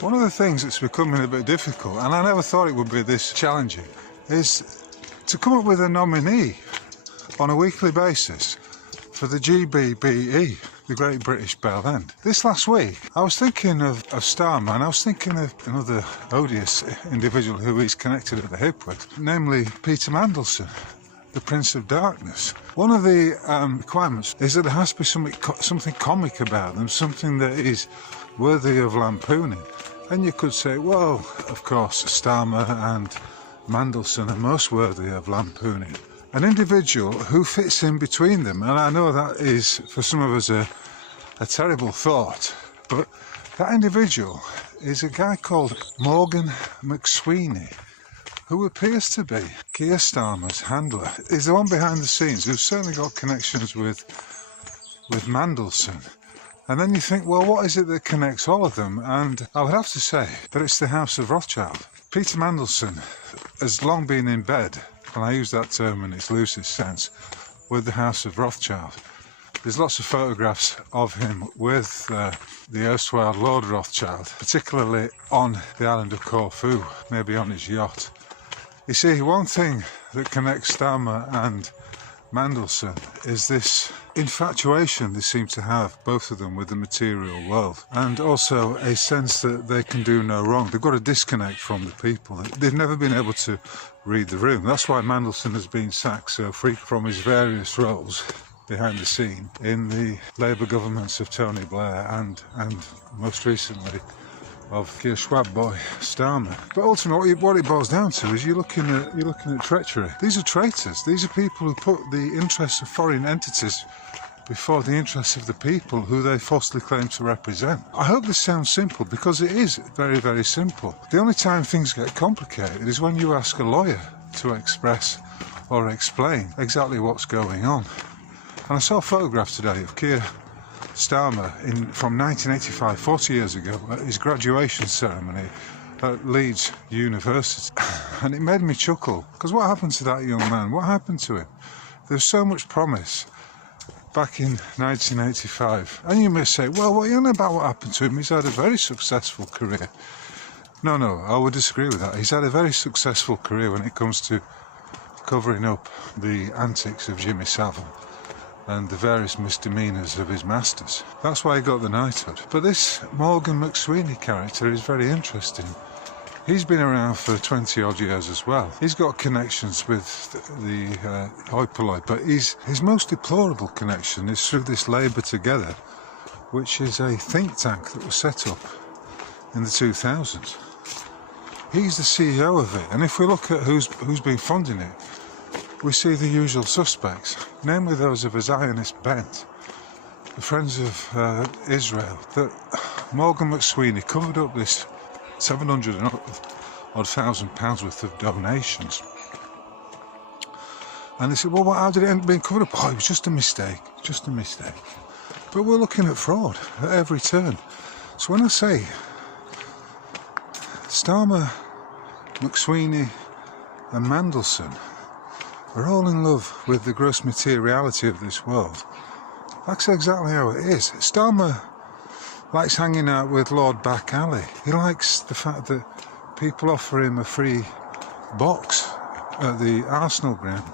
One of the things that's becoming a bit difficult, and I never thought it would be this challenging, is to come up with a nominee on a weekly basis for the GBBE, the Great British Bell End. This last week, I was thinking of Starmer, and I was thinking of another odious individual who he's connected at the hip with, namely Peter Mandelson, the Prince of Darkness. One of the requirements is that there has to be something comic about them, something that is worthy of lampooning. And you could say, well, of course, Starmer and Mandelson are most worthy of lampooning. An individual who fits in between them, and I know that is, for some of us, a terrible thought, but that individual is a guy called Morgan McSweeney, who appears to be Keir Starmer's handler. He's the one behind the scenes who's certainly got connections with Mandelson. And then you think, well, what is it that connects all of them? And I would have to say that it's the House of Rothschild. Peter Mandelson has long been in bed, and I use that term in its loosest sense, with the House of Rothschild. There's lots of photographs of him with the erstwhile Lord Rothschild, particularly on the island of Corfu, maybe on his yacht. You see, one thing that connects Starmer and Mandelson is this infatuation they seem to have, both of them, with the material world, and also a sense that they can do no wrong. They've got a disconnect from the people. They've never been able to read the room. That's why Mandelson has been sacked so frequently from his various roles behind the scene in the Labour governments of Tony Blair and most recently of Keir Schwab boy Starmer. But ultimately what it boils down to is you're looking at treachery. These are traitors. These are people who put the interests of foreign entities before the interests of the people who they falsely claim to represent. I hope this sounds simple, because it is very, very simple. The only time things get complicated is when you ask a lawyer to express or explain exactly what's going on. And I saw a photograph today of Keir Starmer from 1985, 40 years ago, at his graduation ceremony at Leeds University. And it made me chuckle, because what happened to that young man? What happened to him? There was so much promise back in 1985. And you may say, well, what are you know about what happened to him? He's had a very successful career. No, I would disagree with that. He's had a very successful career when it comes to covering up the antics of Jimmy Savile and the various misdemeanours of his masters. That's why he got the knighthood. But this Morgan McSweeney character is very interesting. He's been around for 20 odd years as well. He's got connections with the hoi polloi, but his most deplorable connection is through this Labour Together, which is a think tank that was set up in the 2000s. He's the CEO of it, and if we look at who's been funding it, we see the usual suspects, namely those of a Zionist bent, the Friends of Israel. That Morgan McSweeney covered up this £700,000 worth of donations. And they said, well, how did it end up being covered up? Oh, it was just a mistake. But we're looking at fraud at every turn. So when I say Starmer, McSweeney and Mandelson are all in love with the gross materiality of this world, that's exactly how it is. Starmer likes hanging out with Lord Back Alley. He likes the fact that people offer him a free box at the Arsenal ground.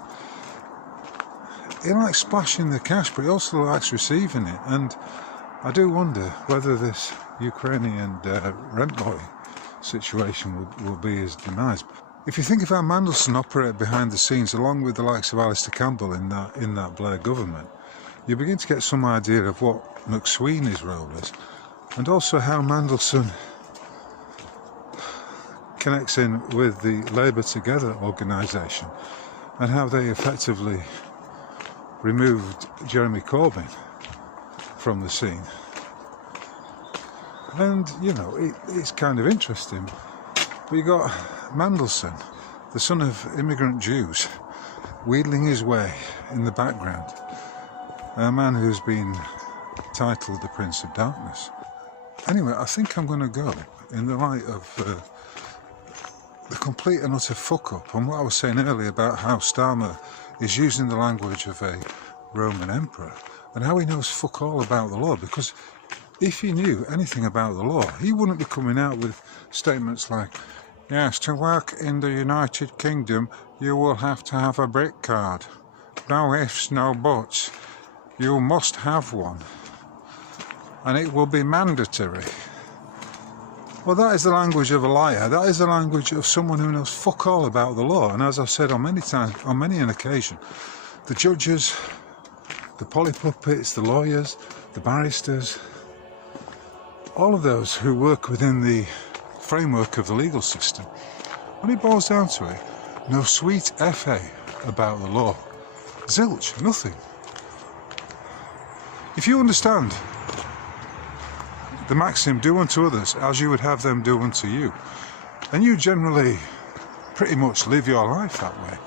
He likes splashing the cash, but he also likes receiving it. And I do wonder whether this Ukrainian rent boy situation will be his demise. If you think of how Mandelson operated behind the scenes, along with the likes of Alistair Campbell in that Blair government, you begin to get some idea of what McSweeney's role is, and also how Mandelson connects in with the Labour Together organisation, and how they effectively removed Jeremy Corbyn from the scene. And, you know, it's kind of interesting. But you got Mandelson, the son of immigrant Jews, wheedling his way in the background. A man who's been titled the Prince of Darkness. Anyway, I think I'm going to go in the light of the complete and utter fuck-up, and what I was saying earlier about how Starmer is using the language of a Roman emperor, and how he knows fuck all about the law, because if he knew anything about the law, he wouldn't be coming out with statements like, yes, to work in the United Kingdom, you will have to have a Brit-card. No ifs, no buts. You must have one. And it will be mandatory. Well, that is the language of a liar. That is the language of someone who knows fuck all about the law. And as I've said on many an occasion, the judges, the polypuppets, the lawyers, the barristers, all of those who work within the framework of the legal system, when it boils down to it, no sweet FA about the law. Zilch, nothing. If you understand the maxim, do unto others as you would have them do unto you, and you generally pretty much live your life that way,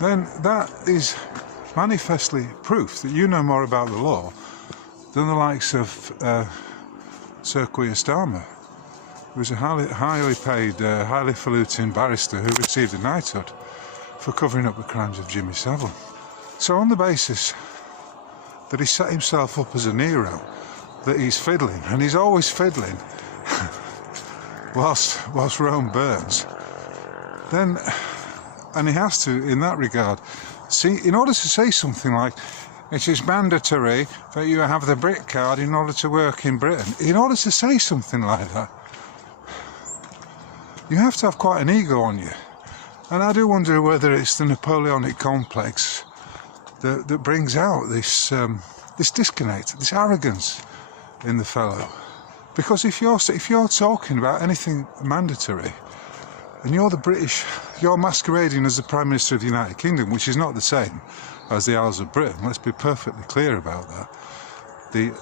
then that is manifestly proof that you know more about the law than the likes of Sir Starmer, who's a highly paid, highly falutin barrister who received a knighthood for covering up the crimes of Jimmy Savile. So on the basis that he set himself up as a Nero, that he's fiddling, and he's always fiddling whilst Rome burns, then, and he has to, in that regard, see, in order to say something like, it is mandatory that you have the Brit-card in order to work in Britain, in order to say something like that, you have to have quite an ego on you. And I do wonder whether it's the Napoleonic complex that brings out this disconnect, this arrogance in the fellow. Because if you're talking about anything mandatory, and you're the British, you're masquerading as the Prime Minister of the United Kingdom, which is not the same as the Isles of Britain. Let's be perfectly clear about that.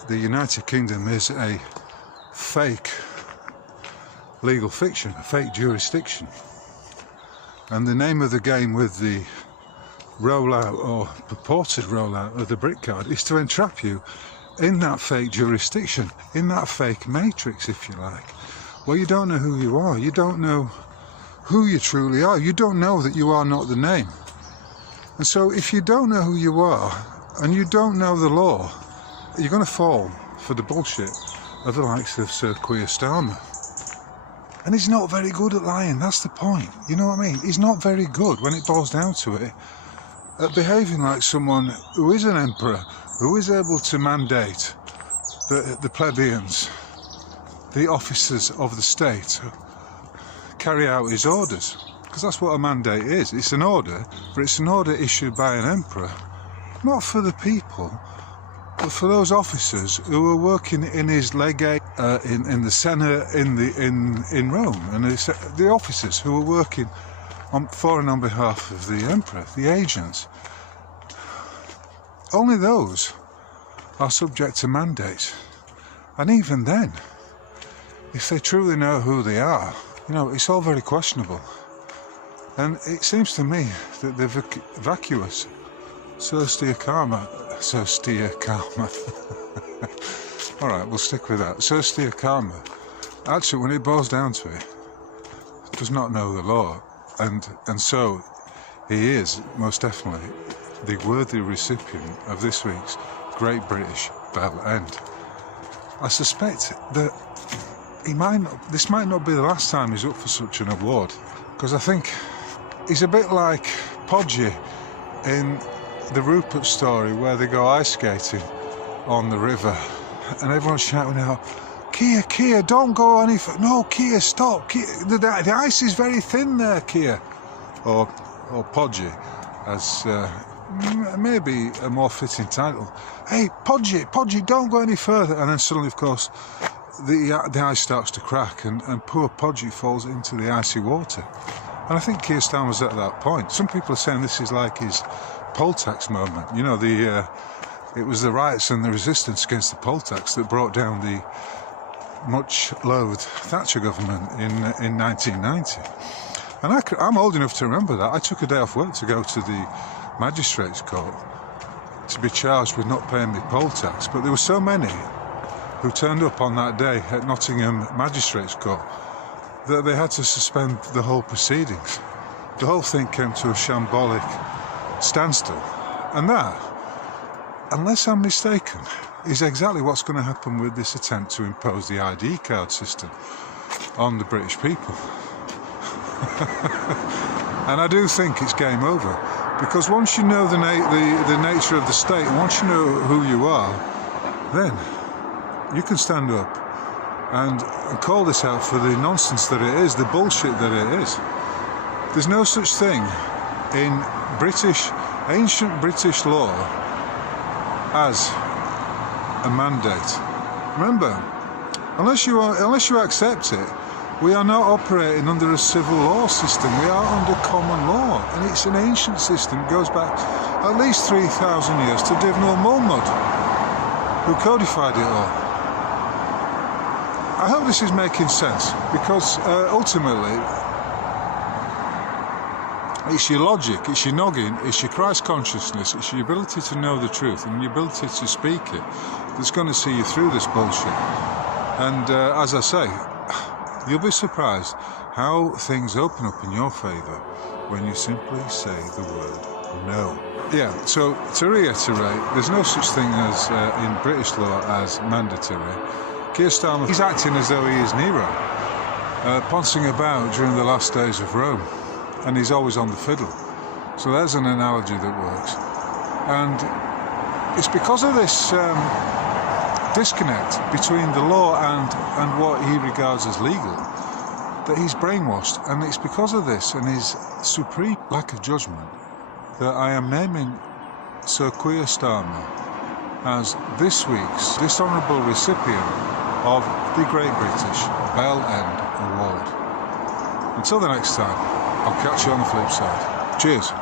The United Kingdom is a fake legal fiction, a fake jurisdiction. And the name of the game with the rollout or purported rollout of the Brit-card is to entrap you in that fake jurisdiction, in that fake matrix, if you like, where you don't know who you are, you don't know who you truly are, you don't know that you are not the name. And so if you don't know who you are and you don't know the law, you're going to fall for the bullshit of the likes of Sir Starmer. And he's not very good at lying, that's the point, you know what I mean? He's not very good, when it boils down to it, at behaving like someone who is an emperor, who is able to mandate the plebeians, the officers of the state, carry out his orders. Because that's what a mandate is. It's an order, but it's an order issued by an emperor, not for the people, but for those officers who are working in his legate, in the Senate, in Rome, and the officers who are working for and on behalf of the emperor, the agents. Only those are subject to mandates, and even then, if they truly know who they are, you know, it's all very questionable. And it seems to me that the vacuous Sir Starmer, alright, we'll stick with that, Sir Starmer, actually, when it boils down to it, does not know the law, and so he is most definitely the worthy recipient of this week's Great British Bell End. I suspect that this might not be the last time he's up for such an award, because I think he's a bit like Podgy in the Rupert story, where they go ice skating on the river and everyone's shouting out, Keir, don't go any further. No, Keir, stop. Keir, the ice is very thin there, Keir. Or Podgy, as maybe a more fitting title. Hey, Podgy, don't go any further. And then suddenly, of course, the ice starts to crack and poor Podgy falls into the icy water. And I think Keir Starmer's at that point. Some people are saying this is like his poll tax moment. You know, it was the riots and the resistance against the poll tax that brought down the much-loathed Thatcher government in 1990. And I'm old enough to remember that. I took a day off work to go to the magistrates' court to be charged with not paying me poll tax. But there were so many who turned up on that day at Nottingham Magistrates' Court that they had to suspend the whole proceedings. The whole thing came to a shambolic standstill. And that, unless I'm mistaken, is exactly what's going to happen with this attempt to impose the ID card system on the British people. And I do think it's game over, because once you know the nature of the state, and once you know who you are, then you can stand up and call this out for the nonsense that it is, the bullshit that it is. There's no such thing in ancient British law as a mandate. Remember, unless you accept it, we are not operating under a civil law system. We are under common law, and it's an ancient system. It goes back at least 3,000 years to Divinal Mulmud, who codified it all. I hope this is making sense, because ultimately it's your logic, it's your noggin, it's your Christ consciousness, it's your ability to know the truth and your ability to speak it that's going to see you through this bullshit. And as I say, you'll be surprised how things open up in your favour when you simply say the word no. Yeah, so to reiterate, there's no such thing as in British law as mandatory. Keir Starmer, he's acting as though he is Nero, pouncing about during the last days of Rome, and he's always on the fiddle. So there's an analogy that works. And it's because of this disconnect between the law and what he regards as legal that he's brainwashed, and it's because of this and his supreme lack of judgment that I am naming Sir Keir Starmer as this week's dishonourable recipient of the Great British Bell End Award. Until the next time, I'll catch you on the flip side. Cheers.